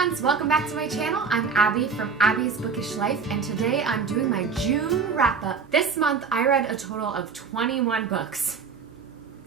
friends, welcome back to my channel. I'm Abby from Abby's Bookish Life, and today I'm doing my June wrap-up. This month I read a total of 21 books,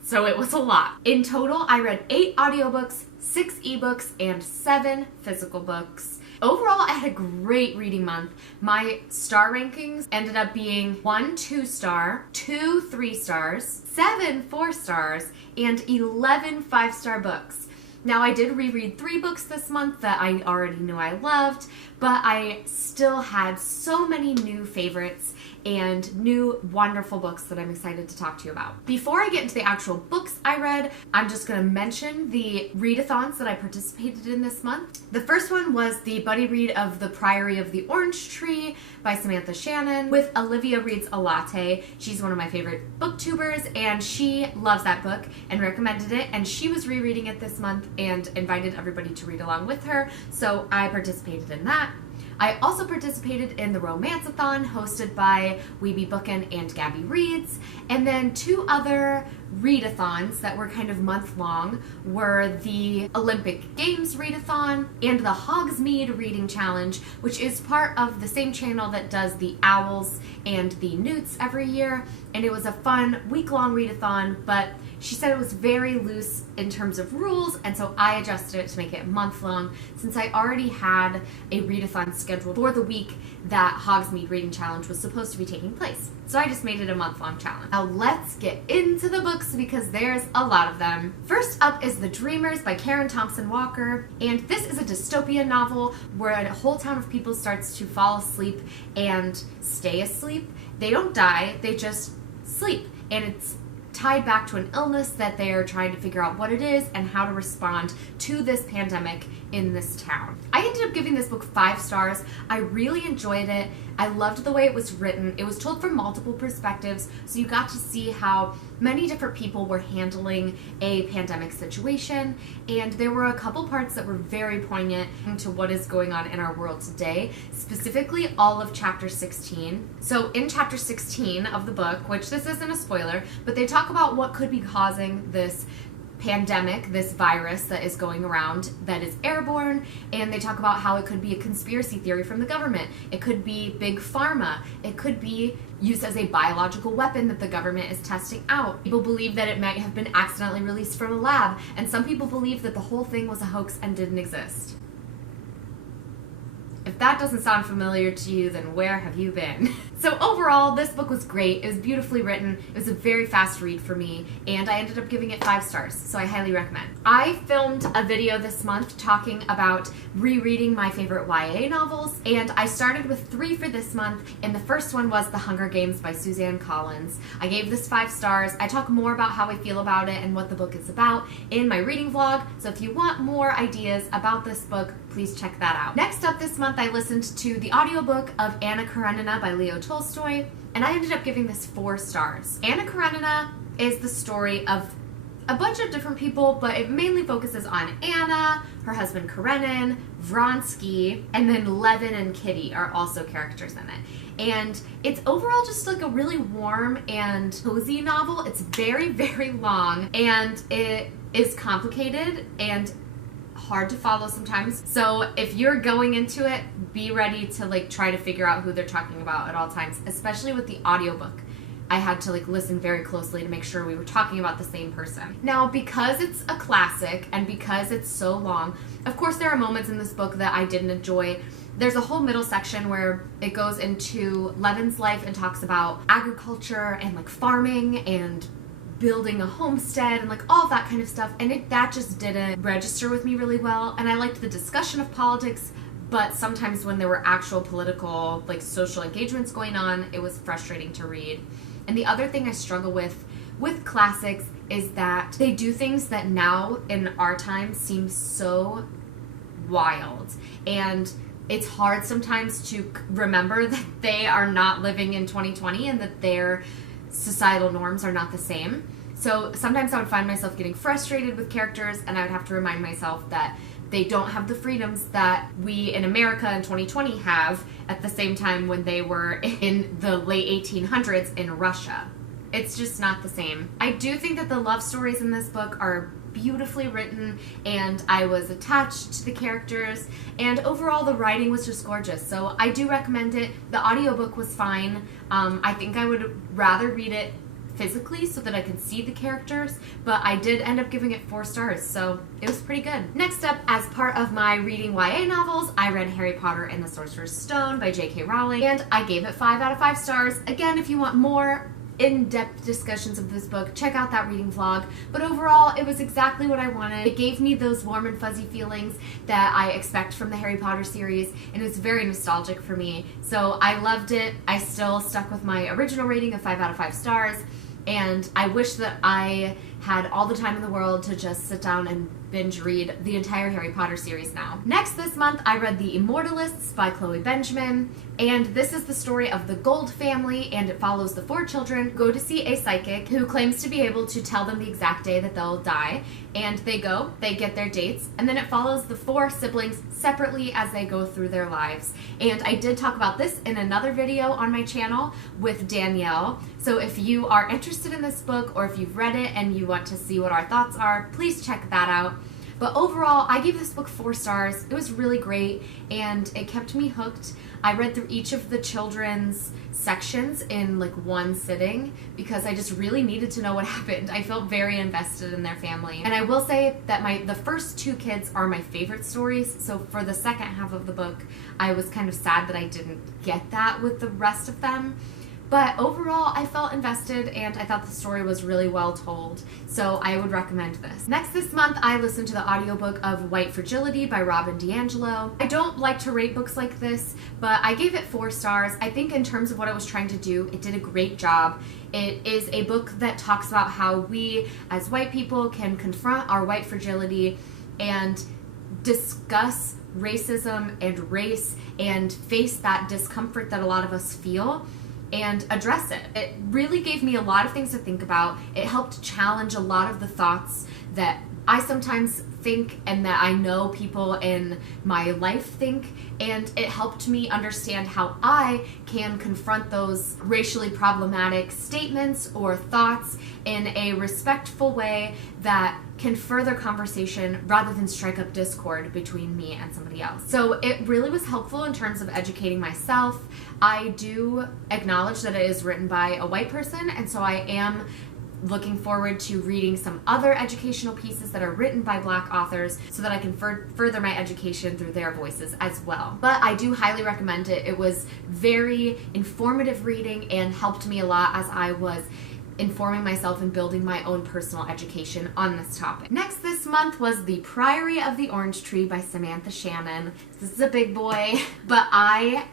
so it was a lot. In total, I read 8 audiobooks, 6 ebooks, and 7 physical books. Overall, I had a great reading month. My star rankings ended up being 1 2-star, 2 3-stars, 7 4-stars, and 11 5-star books. Now, I did reread 3 books this month that I already knew I loved, but I still had so many new favorites and new wonderful books that I'm excited to talk to you about. Before I get into the actual books I read, I'm just going to mention the readathons that I participated in this month. The first one was the buddy read of The Priory of the Orange Tree by Samantha Shannon with Olivia Reads a Latte. She's one of my favorite booktubers, and she loves that book and recommended it, and she was rereading it this month and invited everybody to read along with her, so I participated in that. I also participated in the Romance-a-thon hosted by Weeby Bookin and Gabby Reads, and then 2 other readathons that were kind of month-long were the Olympic Games readathon and the Hogsmeade Reading Challenge, which is part of the same channel that does the Owls and the Newts every year, and it was a fun week-long readathon, but she said it was very loose in terms of rules, and so I adjusted it to make it month-long since I already had a readathon scheduled for the week that Hogsmeade Reading Challenge was supposed to be taking place. So I just made it a month-long challenge. Now let's get into the books because there's a lot of them. First up is The Dreamers by Karen Thompson Walker, and this is a dystopian novel where a whole town of people starts to fall asleep and stay asleep. They don't die, they just sleep, and it's tied back to an illness that they are trying to figure out what it is and how to respond to this pandemic in this town. I ended up giving this book 5 stars. I really enjoyed it. I loved the way it was written. It was told from multiple perspectives, so you got to see how many different people were handling a pandemic situation, and there were a couple parts that were very poignant to what is going on in our world today, specifically all of chapter 16. So in chapter 16 of the book, which this isn't a spoiler, but they talk about what could be causing this pandemic, this virus that is going around that is airborne, and they talk about how it could be a conspiracy theory from the government. It could be big pharma. It could be used as a biological weapon that the government is testing out. People believe that it might have been accidentally released from a lab, and some people believe that the whole thing was a hoax and didn't exist. If that doesn't sound familiar to you, then where have you been? So overall, this book was great. It was beautifully written. It was a very fast read for me, and I ended up giving it 5 stars, so I highly recommend. I filmed a video this month talking about rereading my favorite YA novels, and I started with 3 for this month, and the first one was The Hunger Games by Suzanne Collins. I gave this 5 stars. I talk more about how I feel about it and what the book is about in my reading vlog, so if you want more ideas about this book, please check that out. Next up this month, I listened to the audiobook of Anna Karenina by Tolstoy, and I ended up giving this 4 stars. Anna Karenina is the story of a bunch of different people, but it mainly focuses on Anna, her husband Karenin, Vronsky, and then Levin and Kitty are also characters in it. And it's overall just like a really warm and cozy novel. It's very, very long, and it is complicated and hard to follow sometimes. So if you're going into it, be ready to like try to figure out who they're talking about at all times, especially with the audiobook. I had to like listen very closely to make sure we were talking about the same person. Now, because it's a classic and because it's so long, of course there are moments in this book that I didn't enjoy. There's a whole middle section where it goes into Levin's life and talks about agriculture and like farming and building a homestead and like all of that kind of stuff, and that just didn't register with me really well. And I liked the discussion of politics, but sometimes when there were actual political like social engagements going on, it was frustrating to read. And the other thing I struggle with classics is that they do things that now in our time seem so wild, and it's hard sometimes to remember that they are not living in 2020 and that their societal norms are not the same. So sometimes I would find myself getting frustrated with characters, and I would have to remind myself that they don't have the freedoms that we in America in 2020 have at the same time when they were in the late 1800s in Russia. It's just not the same. I do think that the love stories in this book are beautifully written, and I was attached to the characters, and overall the writing was just gorgeous. So I do recommend it. The audiobook was fine. I think I would rather read it physically so that I could see the characters, but I did end up giving it 4 stars, so it was pretty good. Next up, as part of my reading YA novels, I read Harry Potter and the Sorcerer's Stone by J.K. Rowling, and I gave it 5 out of 5 stars. Again, if you want more in-depth discussions of this book, check out that reading vlog. But overall, it was exactly what I wanted. It gave me those warm and fuzzy feelings that I expect from the Harry Potter series, and it was very nostalgic for me. So I loved it. I still stuck with my original rating of 5 out of 5 stars, and I wish that I had all the time in the world to just sit down and binge read the entire Harry Potter series now. Next this month, I read The Immortalists by Chloe Benjamin, and this is the story of the Gold family, and it follows the 4 children go to see a psychic who claims to be able to tell them the exact day that they'll die, and they go, they get their dates, and then it follows the 4 siblings separately as they go through their lives. And I did talk about this in another video on my channel with Danielle, so if you are interested in this book, or if you've read it and you want to see what our thoughts are, please check that out. But overall, I gave this book 4 stars. It was really great, and it kept me hooked. I read through each of the children's sections in like one sitting because I just really needed to know what happened. I felt very invested in their family. And I will say that the first 2 kids are my favorite stories, so for the second half of the book, I was kind of sad that I didn't get that with the rest of them. But overall, I felt invested, and I thought the story was really well told, so I would recommend this. Next this month, I listened to the audiobook of White Fragility by DiAngelo. I don't like to rate books like this, but I gave it 4 stars. I think in terms of what it was trying to do, it did a great job. It is a book that talks about how we, as white people, can confront our white fragility and discuss racism and race and face that discomfort that a lot of us feel and address it. It really gave me a lot of things to think about. It helped challenge a lot of the thoughts that I sometimes think and that I know people in my life think, and it helped me understand how I can confront those racially problematic statements or thoughts in a respectful way that can further conversation rather than strike up discord between me and somebody else. So it really was helpful in terms of educating myself. I do acknowledge that it is written by a white person, and so I am looking forward to reading some other educational pieces that are written by Black authors so that I can further my education through their voices as well. But I do highly recommend it. It was very informative reading and helped me a lot as I was informing myself and building my own personal education on this topic. Next this month was The Priory of the Orange Tree by Samantha Shannon. This is a big boy, but I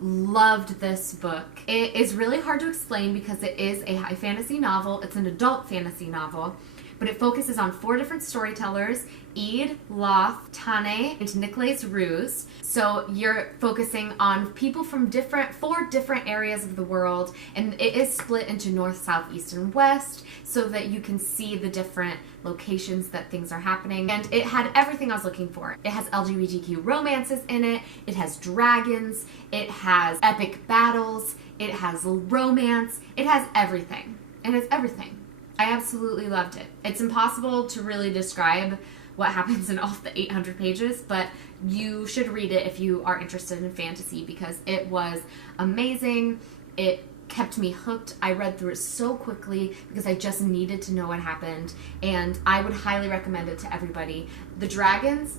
loved this book. It is really hard to explain because it is a high fantasy novel. It's an adult fantasy novel, but it focuses on 4 different storytellers: Ede, Loth, Tane, and Nicolas Ruse. So you're focusing on people from 4 different areas of the world, and it is split into north, south, east, and west so that you can see the different locations that things are happening. And it had everything I was looking for. It has LGBTQ romances in it, it has dragons, it has epic battles, it has romance, it has everything. And it's everything. I absolutely loved it. It's impossible to really describe what happens in all the 800 pages, but you should read it if you are interested in fantasy because it was amazing. It kept me hooked. I read through it so quickly because I just needed to know what happened, and I would highly recommend it to everybody. The dragons,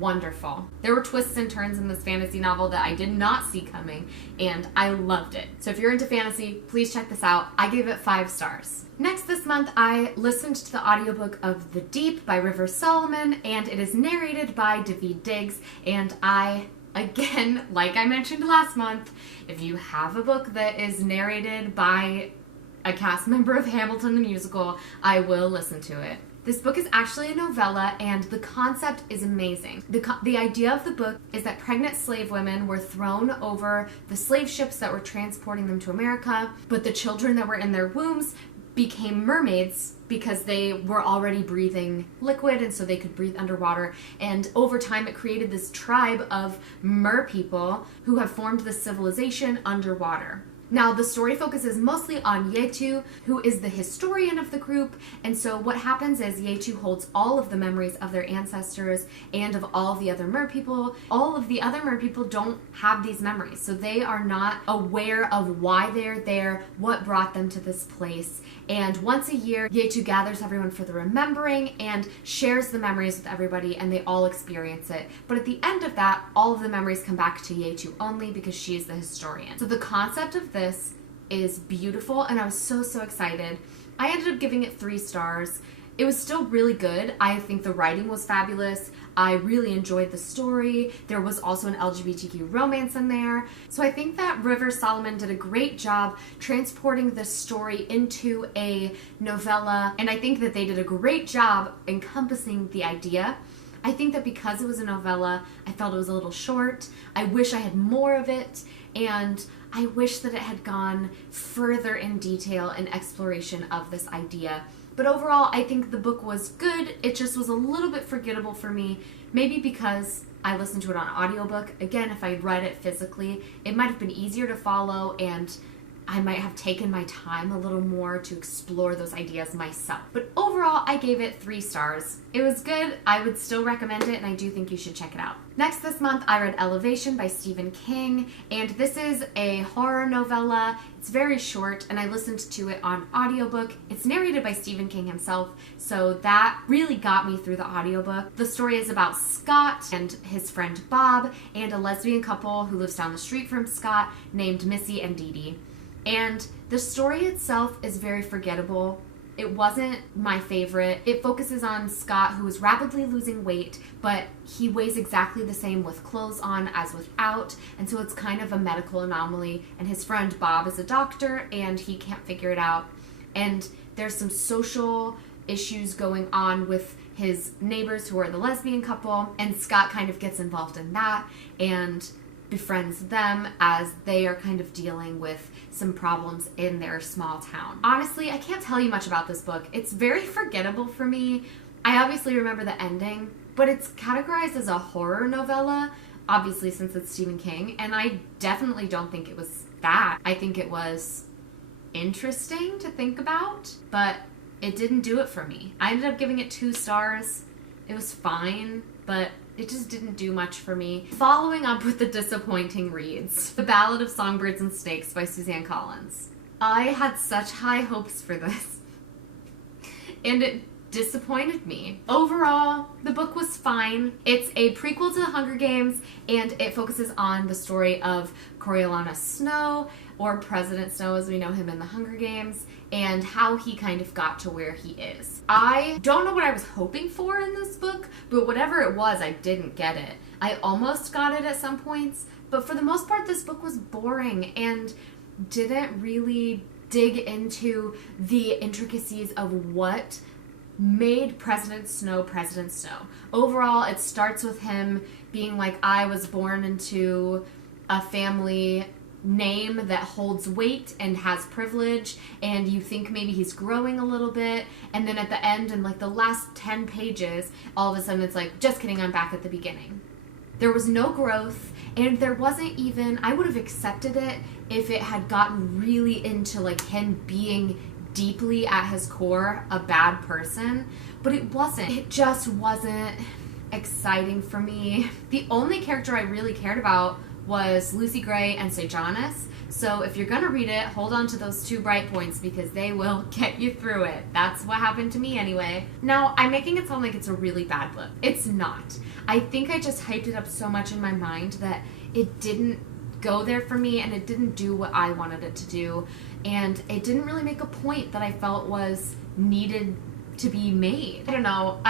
wonderful. There were twists and turns in this fantasy novel that I did not see coming, and I loved it. So if you're into fantasy, please check this out. I gave it 5 stars. Next this month, I listened to the audiobook of The Deep by River Solomon, and it is narrated by David Diggs, and again, like I mentioned last month, if you have a book that is narrated by a cast member of Hamilton the Musical, I will listen to it. This book is actually a novella, and the concept is amazing. The idea of the book is that pregnant slave women were thrown over the slave ships that were transporting them to America, but the children that were in their wombs became mermaids because they were already breathing liquid, and so they could breathe underwater. And over time, it created this tribe of mer people who have formed this civilization underwater. Now, the story focuses mostly on Yetu, who is the historian of the group, and so what happens is Yetu holds all of the memories of their ancestors and of all of the other merpeople. All of the other merpeople don't have these memories, so they are not aware of why they're there, what brought them to this place. And once a year, Yetu gathers everyone for the remembering and shares the memories with everybody, and they all experience it. But at the end of that, all of the memories come back to Yetu only because she is the historian. So the concept of this is beautiful, and I was so excited. I ended up giving it 3 stars. It was still really good. I think the writing was fabulous. I really enjoyed the story. There was also an LGBTQ romance in there. So I think that River Solomon did a great job transporting this story into a novella, and I think that they did a great job encompassing the idea. I think that because it was a novella, I felt it was a little short. I wish I had more of it, and I wish that it had gone further in detail in exploration of this idea. But overall, I think the book was good. It just was a little bit forgettable for me, maybe because I listened to it on audiobook. Again, if I read it physically, it might have been easier to follow, and I might have taken my time a little more to explore those ideas myself. But overall, I gave it 3 stars. It was good. I would still recommend it, and I do think you should check it out. Next this month, I read Elevation by Stephen King, and this is a horror novella. It's very short, and I listened to it on audiobook. It's narrated by Stephen King himself, so that really got me through the audiobook. The story is about Scott and his friend Bob, and a lesbian couple who lives down the street from Scott named Missy and Dee Dee. And the story itself is very forgettable. It wasn't my favorite. It focuses on Scott, who is rapidly losing weight, but he weighs exactly the same with clothes on as without, and so it's kind of a medical anomaly. And his friend Bob is a doctor, and he can't figure it out. And there's some social issues going on with his neighbors, who are the lesbian couple, and Scott kind of gets involved in that and befriends them as they are kind of dealing with some problems in their small town. Honestly, I can't tell you much about this book. It's very forgettable for me. I obviously remember the ending, but it's categorized as a horror novella, obviously since it's Stephen King, and I definitely don't think it was that. I think it was interesting to think about, but it didn't do it for me. I ended up giving it 2 stars. It was fine, but it just didn't do much for me. Following up with the disappointing reads, The Ballad of Songbirds and Snakes by Suzanne Collins. I had such high hopes for this, and it disappointed me. Overall, the book was fine. It's a prequel to The Hunger Games, and it focuses on the story of Coriolanus Snow, or President Snow as we know him in The Hunger Games, and how he kind of got to where he is. I don't know what I was hoping for in this book, but whatever it was, I didn't get it. I almost got it at some points, but for the most part, this book was boring and didn't really dig into the intricacies of what made President Snow President Snow. Overall, it starts with him being like, I was born into a family name that holds weight and has privilege, and you think maybe he's growing a little bit, and then at the end, in like the last 10 pages, all of a sudden it's like, just kidding, I'm back at the beginning. There was no growth, and there wasn't even, I would have accepted it if it had gotten really into like him being deeply at his core a bad person, but it wasn't. It just wasn't exciting for me. The only character I really cared about was Lucy Gray and Sejanus. So if you're gonna read it, hold on to those 2 bright points because they will get you through it. That's what happened to me anyway. Now, I'm making it sound like it's a really bad book. It's not. I think I just hyped it up so much in my mind that it didn't go there for me, and it didn't do what I wanted it to do, and it didn't really make a point that I felt was needed to be made. I don't know.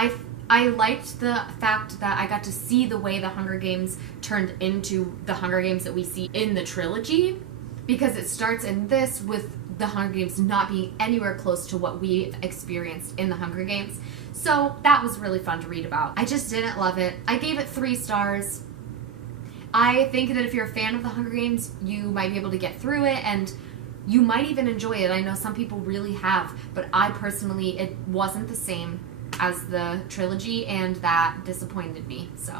I liked the fact that I got to see the way the Hunger Games turned into the Hunger Games that we see in the trilogy, because it starts in this with the Hunger Games not being anywhere close to what we've experienced in the Hunger Games. So that was really fun to read about. I just didn't love it. I gave it 3 stars. I think that if you're a fan of the Hunger Games, you might be able to get through it, and you might even enjoy it. I know some people really have, but I personally, it wasn't the same as the trilogy, and that disappointed me. So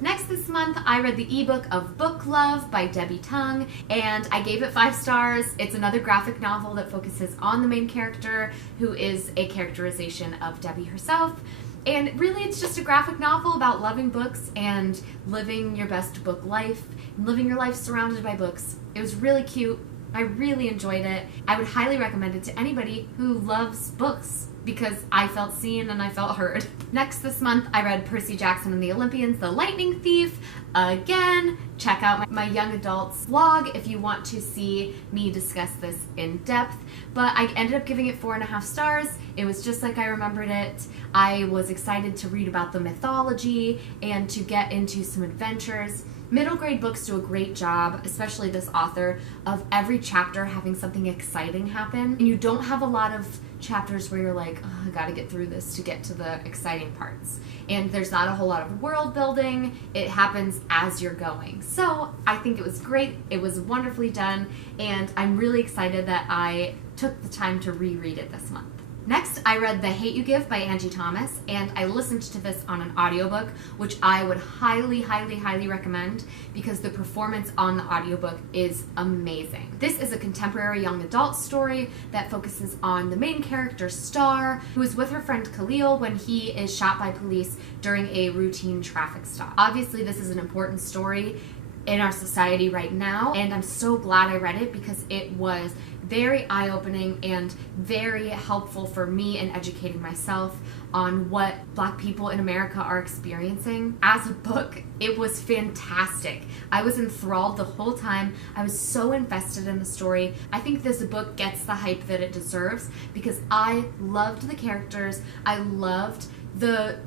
Next this month, I read the ebook of Book Love by Debbie Tung, and I gave it 5 stars. It's another graphic novel that focuses on the main character, who is a characterization of Debbie herself. And really, it's just a graphic novel about loving books and living your best book life, and living your life surrounded by books. It was really cute. I really enjoyed it. I would highly recommend it to anybody who loves books, because I felt seen and I felt heard. Next this month, I read Percy Jackson and the Olympians, The Lightning Thief. Again, check out my young adults vlog if you want to see me discuss this in depth. But I ended up giving it 4.5 stars. It was just like I remembered it. I was excited to read about the mythology and to get into some adventures. Middle grade books do a great job, especially this author, of every chapter having something exciting happen. And you don't have a lot of chapters where you're like, oh, I gotta get through this to get to the exciting parts. And there's not a whole lot of world building. It happens as you're going. So I think it was great. It was wonderfully done. And I'm really excited that I took the time to reread it this month. Next, I read The Hate You Give by Angie Thomas, and I listened to this on an audiobook, which I would highly, highly, highly recommend because the performance on the audiobook is amazing. This is a contemporary young adult story that focuses on the main character, Star, who is with her friend Khalil when he is shot by police during a routine traffic stop. Obviously, this is an important story in our society right now, and I'm so glad I read it because it was very eye-opening and very helpful for me in educating myself on what Black people in America are experiencing. As a book, it was fantastic. I was enthralled the whole time. I was so invested in the story. I think this book gets the hype that it deserves because I loved the characters. I loved the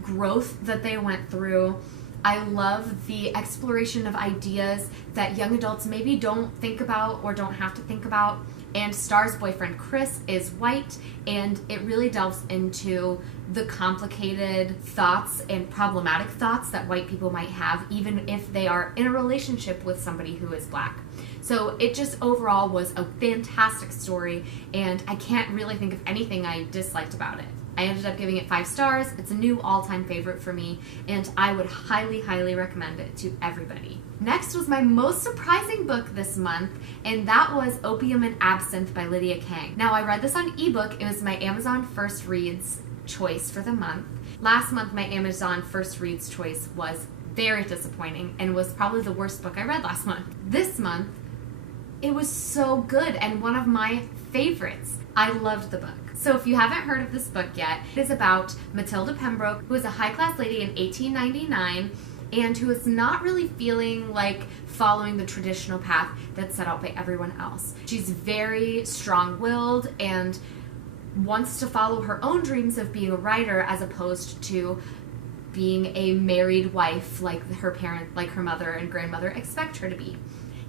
growth that they went through. I love the exploration of ideas that young adults maybe don't think about or don't have to think about. And Star's boyfriend, Chris, is white, and it really delves into the complicated thoughts and problematic thoughts that white people might have, even if they are in a relationship with somebody who is Black. So it just overall was a fantastic story, and I can't really think of anything I disliked about it. I ended up giving it 5 stars. It's a new all-time favorite for me, and I would highly, highly recommend it to everybody. Next was my most surprising book this month, and that was Opium and Absinthe by Lydia Kang. Now, I read this on ebook. It was my Amazon First Reads choice for the month. Last month, my Amazon First Reads choice was very disappointing and was probably the worst book I read last month. This month, it was so good and one of my favorites. I loved the book. So if you haven't heard of this book yet, it is about Matilda Pembroke, who is a high-class lady in 1899 and who is not really feeling like following the traditional path that's set out by everyone else. She's very strong-willed and wants to follow her own dreams of being a writer as opposed to being a married wife like her mother and grandmother expect her to be.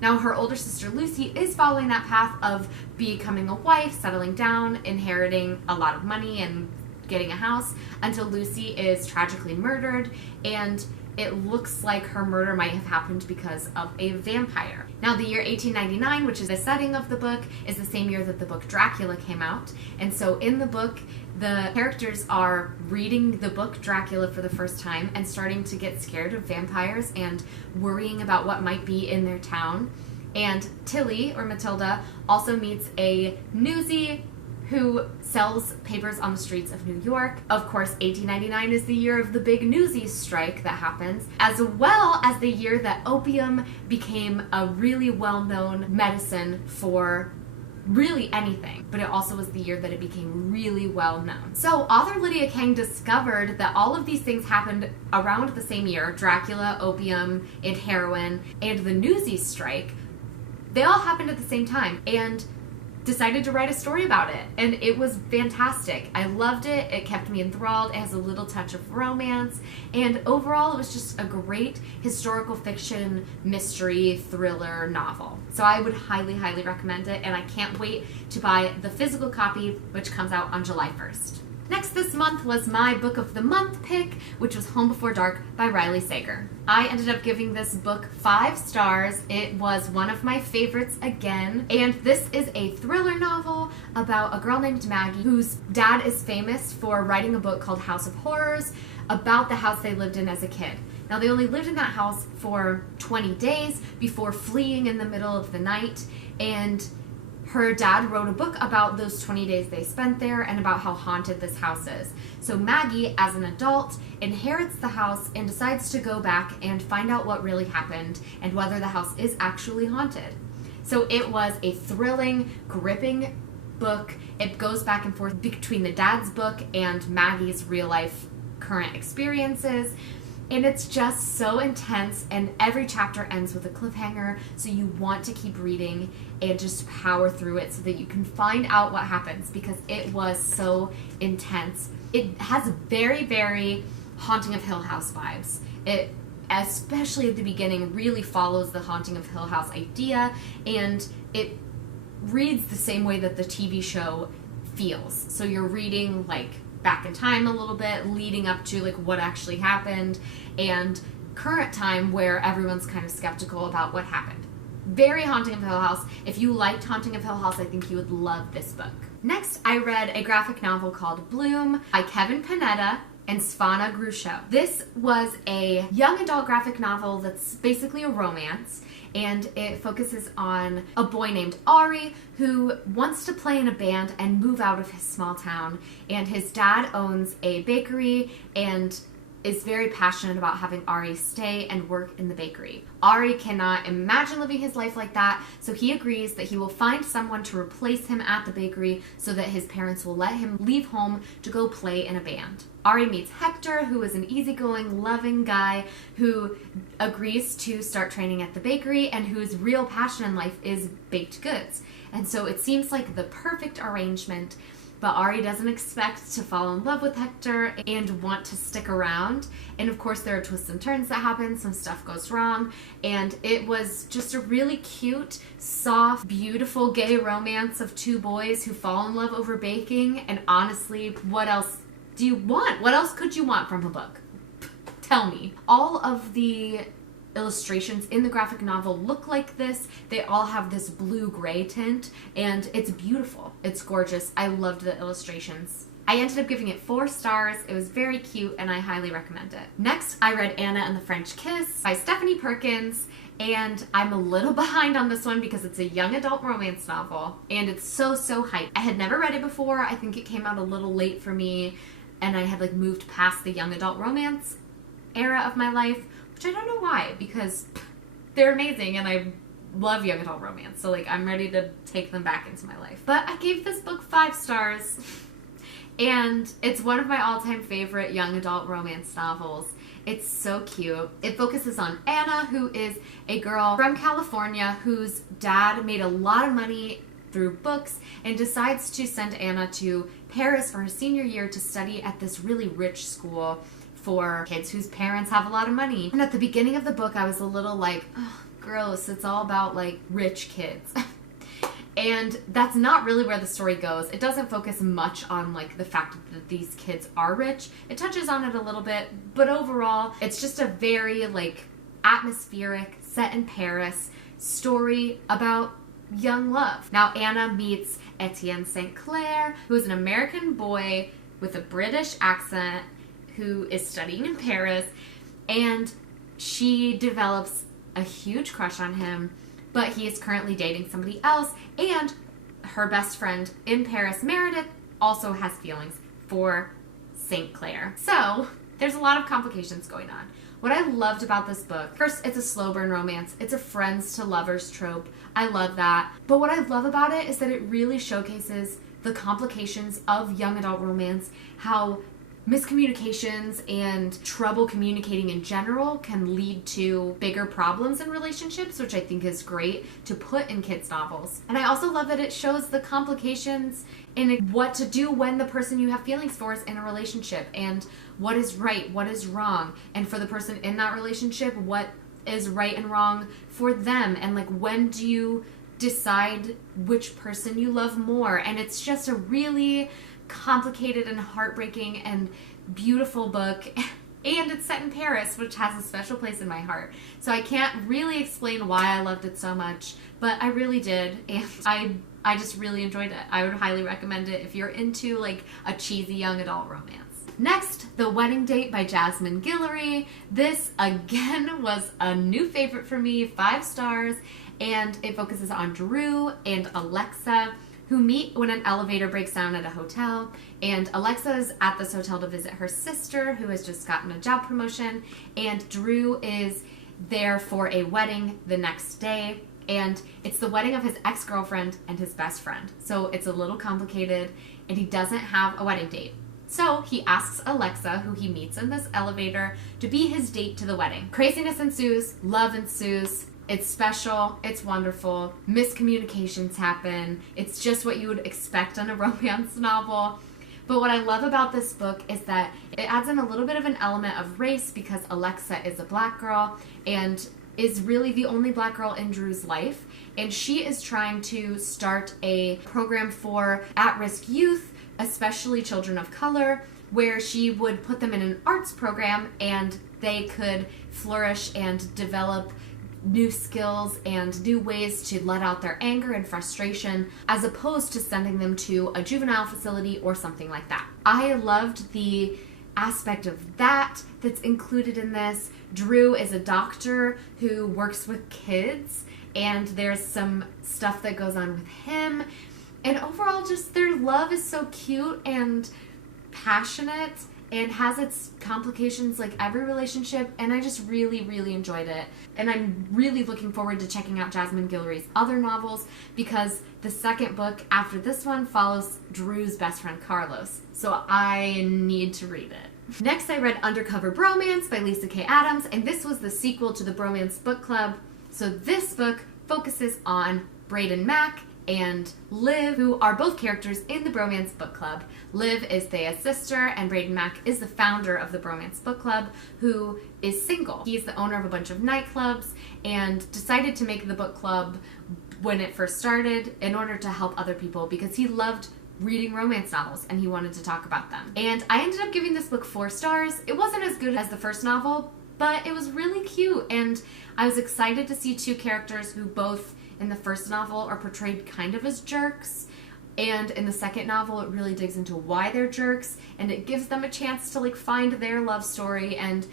Now, her older sister Lucy is following that path of becoming a wife, settling down, inheriting a lot of money, and getting a house, until Lucy is tragically murdered, and it looks like her murder might have happened because of a vampire. Now, the year 1899, which is the setting of the book, is the same year that the book Dracula came out, and so in the book, the characters are reading the book Dracula for the first time and starting to get scared of vampires and worrying about what might be in their town. And Tilly, or Matilda, also meets a newsie who sells papers on the streets of New York. Of course, 1899 is the year of the big newsies strike that happens, as well as the year that opium became a really well-known medicine for really anything, but it also was the year that it became really well known. So author Lydia Kang discovered that all of these things happened around the same year: Dracula, opium, and heroin, and the newsies strike. They all happened at the same time, and decided to write a story about it, and it was fantastic. I loved it. It kept me enthralled. It has a little touch of romance, and overall it was just a great historical fiction mystery thriller novel. So I would highly, highly recommend it, and I can't wait to buy the physical copy, which comes out on July 1st. Next this month was my book of the month pick, which was Home Before Dark by Riley Sager. I ended up giving this book 5 stars. It was one of my favorites again, and this is a thriller novel about a girl named Maggie whose dad is famous for writing a book called House of Horrors about the house they lived in as a kid. Now, they only lived in that house for 20 days before fleeing in the middle of the night, and her dad wrote a book about those 20 days they spent there and about how haunted this house is. So Maggie, as an adult, inherits the house and decides to go back and find out what really happened and whether the house is actually haunted. So it was a thrilling, gripping book. It goes back and forth between the dad's book and Maggie's real-life current experiences. And it's just so intense, and every chapter ends with a cliffhanger, so you want to keep reading and just power through it so that you can find out what happens, because it was so intense. It has very, very Haunting of Hill House vibes. It, especially at the beginning, really follows the Haunting of Hill House idea, and it reads the same way that the TV show feels. So you're reading, like, back in time a little bit, leading up to like what actually happened, and current time where everyone's kind of skeptical about what happened. Very Haunting of Hill House. If you liked Haunting of Hill House, I think you would love this book. Next, I read a graphic novel called Bloom by Kevin Panetta and Svana Grusho. This was a young adult graphic novel that's basically a romance, and it focuses on a boy named Ari who wants to play in a band and move out of his small town, and his dad owns a bakery and is very passionate about having Ari stay and work in the bakery. Ari cannot imagine living his life like that, so he agrees that he will find someone to replace him at the bakery so that his parents will let him leave home to go play in a band. Ari meets Hector, who is an easygoing, loving guy who agrees to start training at the bakery and whose real passion in life is baked goods. And so it seems like the perfect arrangement. But Ari doesn't expect to fall in love with Hector and want to stick around. And of course there are twists and turns that happen, some stuff goes wrong. And it was just a really cute, soft, beautiful gay romance of 2 boys who fall in love over baking. And honestly, what else do you want? What else could you want from a book? Tell me. All of the illustrations in the graphic novel look like this. They all have this blue-gray tint, and it's beautiful. It's gorgeous. I loved the illustrations. I ended up giving it 4 stars. It was very cute, and I highly recommend it. Next, I read Anna and the French Kiss by Stephanie Perkins, and I'm a little behind on this one because it's a young adult romance novel, and it's so hyped. I had never read it before. I think it came out a little late for me, and I had like moved past the young adult romance era of my life, which I don't know why, because they're amazing and I love young adult romance, so like I'm ready to take them back into my life. But I gave this book 5 stars, and it's one of my all-time favorite young adult romance novels. It's so cute. It focuses on Anna, who is a girl from California whose dad made a lot of money through books and decides to send Anna to Paris for her senior year to study at this really rich school for kids whose parents have a lot of money. And at the beginning of the book, I was a little like, oh, gross, it's all about like rich kids. And that's not really where the story goes. It doesn't focus much on like the fact that these kids are rich. It touches on it a little bit, but overall, it's just a very like atmospheric, set in Paris story about young love. Now Anna meets Etienne St. Clair, who is an American boy with a British accent who is studying in Paris, and she develops a huge crush on him, but he is currently dating somebody else, and her best friend in Paris, Meredith, also has feelings for St. Clair. So there's a lot of complications going on. What I loved about this book, first, it's a slow burn romance. It's a friends to lovers trope. I love that. But what I love about it is that it really showcases the complications of young adult romance, how miscommunications and trouble communicating in general can lead to bigger problems in relationships, which I think is great to put in kids' novels. And I also love that it shows the complications in what to do when the person you have feelings for is in a relationship, and what is right, what is wrong, and for the person in that relationship, what is right and wrong for them, and like when do you decide which person you love more. And it's just a really complicated and heartbreaking and beautiful book. And it's set in Paris, which has a special place in my heart. So I can't really explain why I loved it so much, but I really did. And I just really enjoyed it. I would highly recommend it if you're into like a cheesy young adult romance. Next, The Wedding Date by Jasmine Guillory. This, again, was a new favorite for me, 5 stars, and it focuses on Drew and Alexa, who meet when an elevator breaks down at a hotel, and Alexa's at this hotel to visit her sister, who has just gotten a job promotion, and Drew is there for a wedding the next day, and it's the wedding of his ex-girlfriend and his best friend, so it's a little complicated, and he doesn't have a wedding date. So he asks Alexa, who he meets in this elevator, to be his date to the wedding. Craziness ensues, love ensues. It's special, it's wonderful, miscommunications happen, it's just what you would expect in a romance novel. But what I love about this book is that it adds in a little bit of an element of race because Alexa is a black girl and is really the only black girl in Drew's life. And she is trying to start a program for at-risk youth, especially children of color, where she would put them in an arts program and they could flourish and develop new skills and new ways to let out their anger and frustration, as opposed to sending them to a juvenile facility or something like that. I loved the aspect of that that's included in this. Drew is a doctor who works with kids, and there's some stuff that goes on with him. And overall, just their love is so cute and passionate and has its complications like every relationship, and I just really, really enjoyed it. And I'm really looking forward to checking out Jasmine Guillory's other novels because the second book after this one follows Drew's best friend Carlos, so I need to read it. Next, I read Undercover Bromance by Lyssa K. Adams, and this was the sequel to the Bromance Book Club. So this book focuses on Braden Mack and Liv, who are both characters in the Bromance Book Club. Liv is Thea's sister, and Braden Mack is the founder of the Bromance Book Club, who is single. He's the owner of a bunch of nightclubs and decided to make the book club when it first started in order to help other people because he loved reading romance novels and he wanted to talk about them. And I ended up giving this book 4 stars. It wasn't as good as the first novel, but it was really cute, and I was excited to see 2 characters who both in the first novel are portrayed kind of as jerks, and in the second novel it really digs into why they're jerks, and it gives them a chance to like find their love story and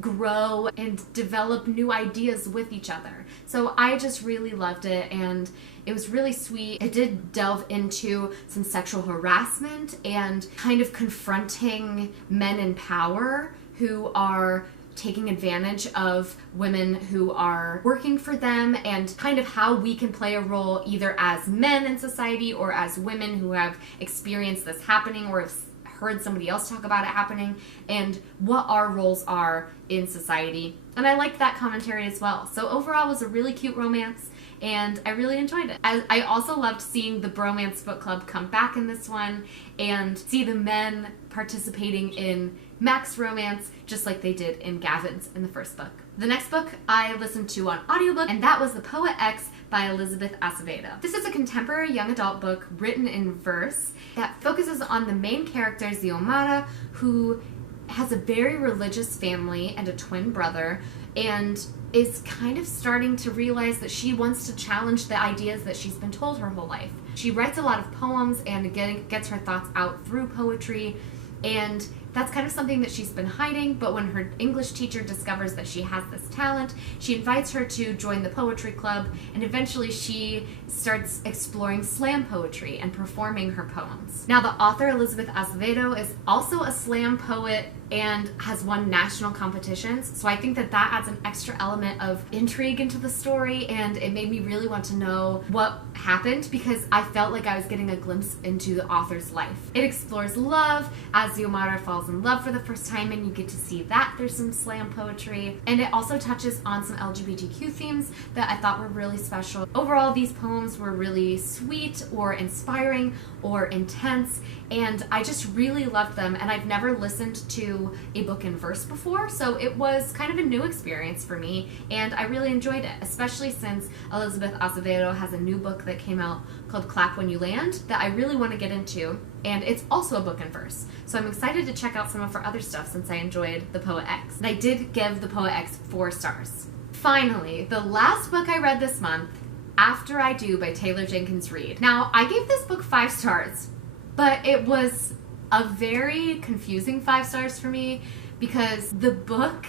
grow and develop new ideas with each other. So I just really loved it, and it was really sweet. It did delve into some sexual harassment and kind of confronting men in power who are taking advantage of women who are working for them, and kind of how we can play a role either as men in society or as women who have experienced this happening or have heard somebody else talk about it happening, and what our roles are in society. And I liked that commentary as well. So overall, it was a really cute romance, and I really enjoyed it. I also loved seeing the Bromance Book Club come back in this one and see the men participating in Mac's romance just like they did in Gavin's in the first book. The next book I listened to on audiobook, and that was The Poet X by Elizabeth Acevedo. This is a contemporary young adult book written in verse that focuses on the main character, Xiomara, who has a very religious family and a twin brother, and is kind of starting to realize that she wants to challenge the ideas that she's been told her whole life. She writes a lot of poems and gets her thoughts out through poetry, and that's kind of something that she's been hiding, but when her English teacher discovers that she has this talent, she invites her to join the poetry club, and eventually she starts exploring slam poetry and performing her poems. Now, the author, Elizabeth Acevedo, is also a slam poet and has won national competitions, so I think that that adds an extra element of intrigue into the story, and it made me really want to know what happened because I felt like I was getting a glimpse into the author's life. It explores love as Xiomara falls in love for the first time, and you get to see that there's some slam poetry, and it also touches on some LGBTQ themes that I thought were really special. Overall, these poems were really sweet or inspiring or intense, and I just really loved them, and I've never listened to a book in verse before, so it was kind of a new experience for me, and I really enjoyed it, especially since Elizabeth Acevedo has a new book that came out called Clap When You Land that I really want to get into. and it's also a book in verse. So I'm excited to check out some of her other stuff since I enjoyed The Poet X. And I did give The Poet X 4 stars. Finally, the last book I read this month, After I Do by Taylor Jenkins Reid. Now, I gave this book 5 stars, but it was a very confusing 5 stars for me because the book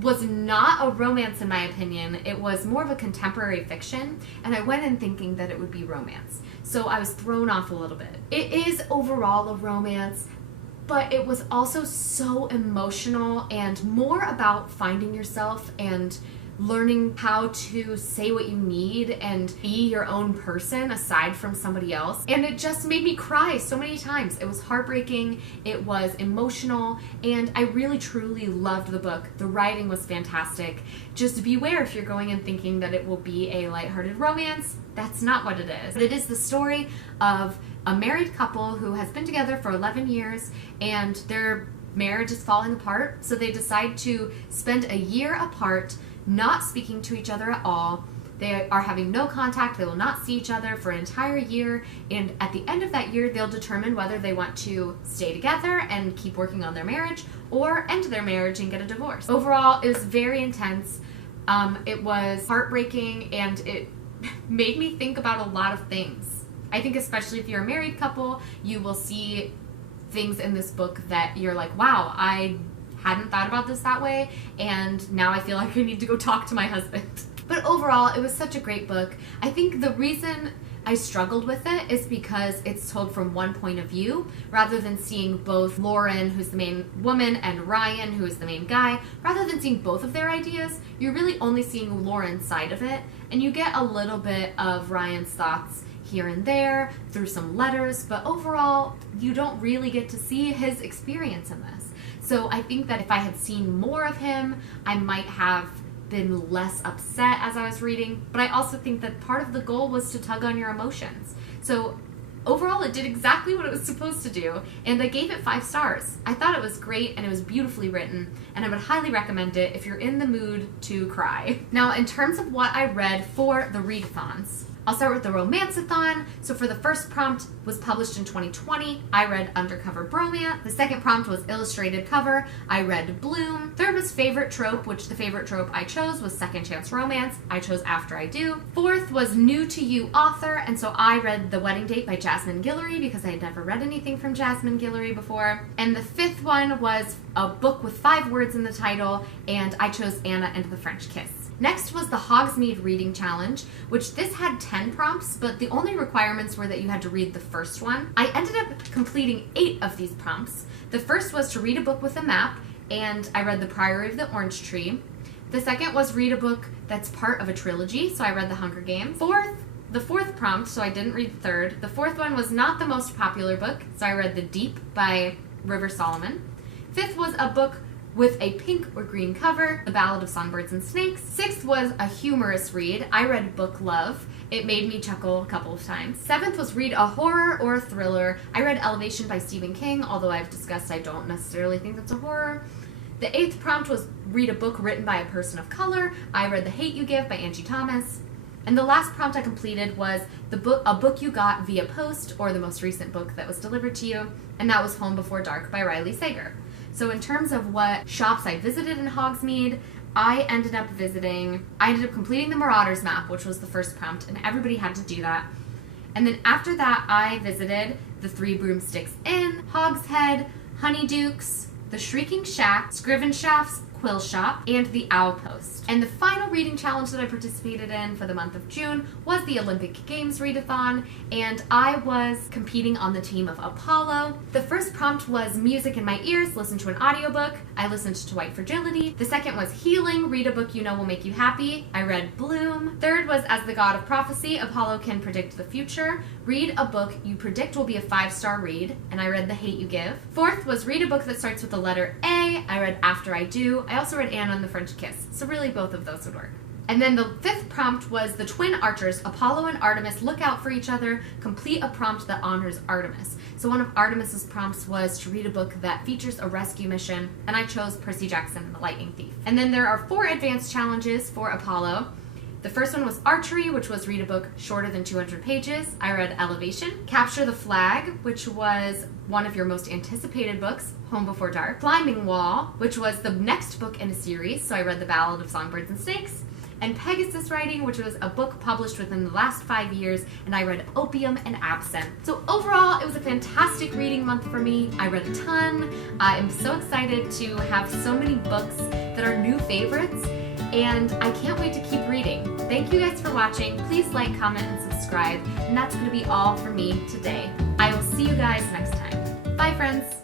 was not a romance in my opinion. It was more of a contemporary fiction, and I went in thinking that it would be romance. So I was thrown off a little bit. It is overall a romance, but it was also so emotional and more about finding yourself and learning how to say what you need and be your own person aside from somebody else. And it just made me cry so many times. It was heartbreaking, it was emotional, and I really truly loved the book. The writing was fantastic. Just beware if you're going in thinking that it will be a lighthearted romance. That's not what it is. It is the story of a married couple who has been together for 11 years and their marriage is falling apart, so they decide to spend a year apart, not speaking to each other at all. They are having no contact. They will not see each other for an entire year, and at the end of that year they'll determine whether they want to stay together and keep working on their marriage or end their marriage and get a divorce. Overall, it was very intense. It was heartbreaking, and it made me think about a lot of things. I think especially if you're a married couple, you will see things in this book that you're like, wow, I hadn't thought about this that way, and now I feel like I need to go talk to my husband. But overall, it was such a great book. I think the reason I struggled with it is because it's told from one point of view, rather than seeing both Lauren, who's the main woman, and Ryan, who is the main guy. Rather than seeing both of their ideas, you're really only seeing Lauren's side of it, and you get a little bit of Ryan's thoughts here and there through some letters, but overall, you don't really get to see his experience in this. So I think that if I had seen more of him, I might have been less upset as I was reading, but I also think that part of the goal was to tug on your emotions. So overall, it did exactly what it was supposed to do, and I gave it 5 stars. I thought it was great, and it was beautifully written, and I would highly recommend it if you're in the mood to cry. Now, in terms of what I read for the readathons, I'll start with the Romanceathon. So for the first prompt was published in 2020. I read Undercover Bromance. The second prompt was Illustrated Cover. I read Bloom. Third was Favorite Trope, which the favorite trope I chose was Second Chance Romance. I chose After I Do. Fourth was New to You Author, and so I read The Wedding Date by Jasmine Guillory because I had never read anything from Jasmine Guillory before. And the fifth one was a book with 5 words in the title, and I chose Anna and the French Kiss. Next was the Hogsmeade Reading Challenge, which this had 10 prompts, but the only requirements were that you had to read the first one. I ended up completing 8 of these prompts. The first was to read a book with a map, and I read The Priory of the Orange Tree. The second was read a book that's part of a trilogy, so I read The Hunger Games. The fourth prompt, so I didn't read the third. The fourth one was not the most popular book, so I read The Deep by River Solomon. Fifth was a book with a pink or green cover, The Ballad of Songbirds and Snakes. Sixth was a humorous read. I read Book Love. It made me chuckle a couple of times. Seventh was read a horror or a thriller. I read Elevation by Stephen King, although I've discussed I don't necessarily think that's a horror. The eighth prompt was read a book written by a person of color. I read The Hate You Give by Angie Thomas. And the last prompt I completed was a book you got via post, or the most recent book that was delivered to you, and that was Home Before Dark by Riley Sager. So in terms of what shops I visited in Hogsmeade, I ended up completing the Marauders map, which was the first prompt, and everybody had to do that. And then after that, I visited the Three Broomsticks Inn, Hogshead, Honeydukes, the Shrieking Shack, Scriven Shaft's Quill Shop, and the Owl Post. And the final reading challenge that I participated in for the month of June was the Olympic Games readathon, and I was competing on the team of Apollo. The first prompt was music in my ears, listen to an audiobook. I listened to White Fragility. The second was healing, read a book you know will make you happy. I read Bloom. Third was as the god of prophecy, Apollo can predict the future. Read a book you predict will be a 5-star read, and I read The Hate You Give. Fourth was read a book that starts with the letter A. I read After I Do. I also read Anna and the French Kiss, so really both of those would work. And then the fifth prompt was the twin archers, Apollo and Artemis, look out for each other, complete a prompt that honors Artemis. So one of Artemis's prompts was to read a book that features a rescue mission, and I chose Percy Jackson and the Lightning Thief. And then there are 4 advanced challenges for Apollo. The first one was Archery, which was read a book shorter than 200 pages. I read Elevation. Capture the Flag, which was one of your most anticipated books, Home Before Dark. Climbing Wall, which was the next book in a series, so I read The Ballad of Songbirds and Snakes. And Pegasus Writing, which was a book published within the last 5 years, and I read Opium and Absinthe. So overall, it was a fantastic reading month for me. I read a ton. I am so excited to have so many books that are new favorites, and I can't wait to keep reading. Thank you guys for watching. Please like, comment, and subscribe. And that's going to be all for me today. I will see you guys next time. Bye, friends.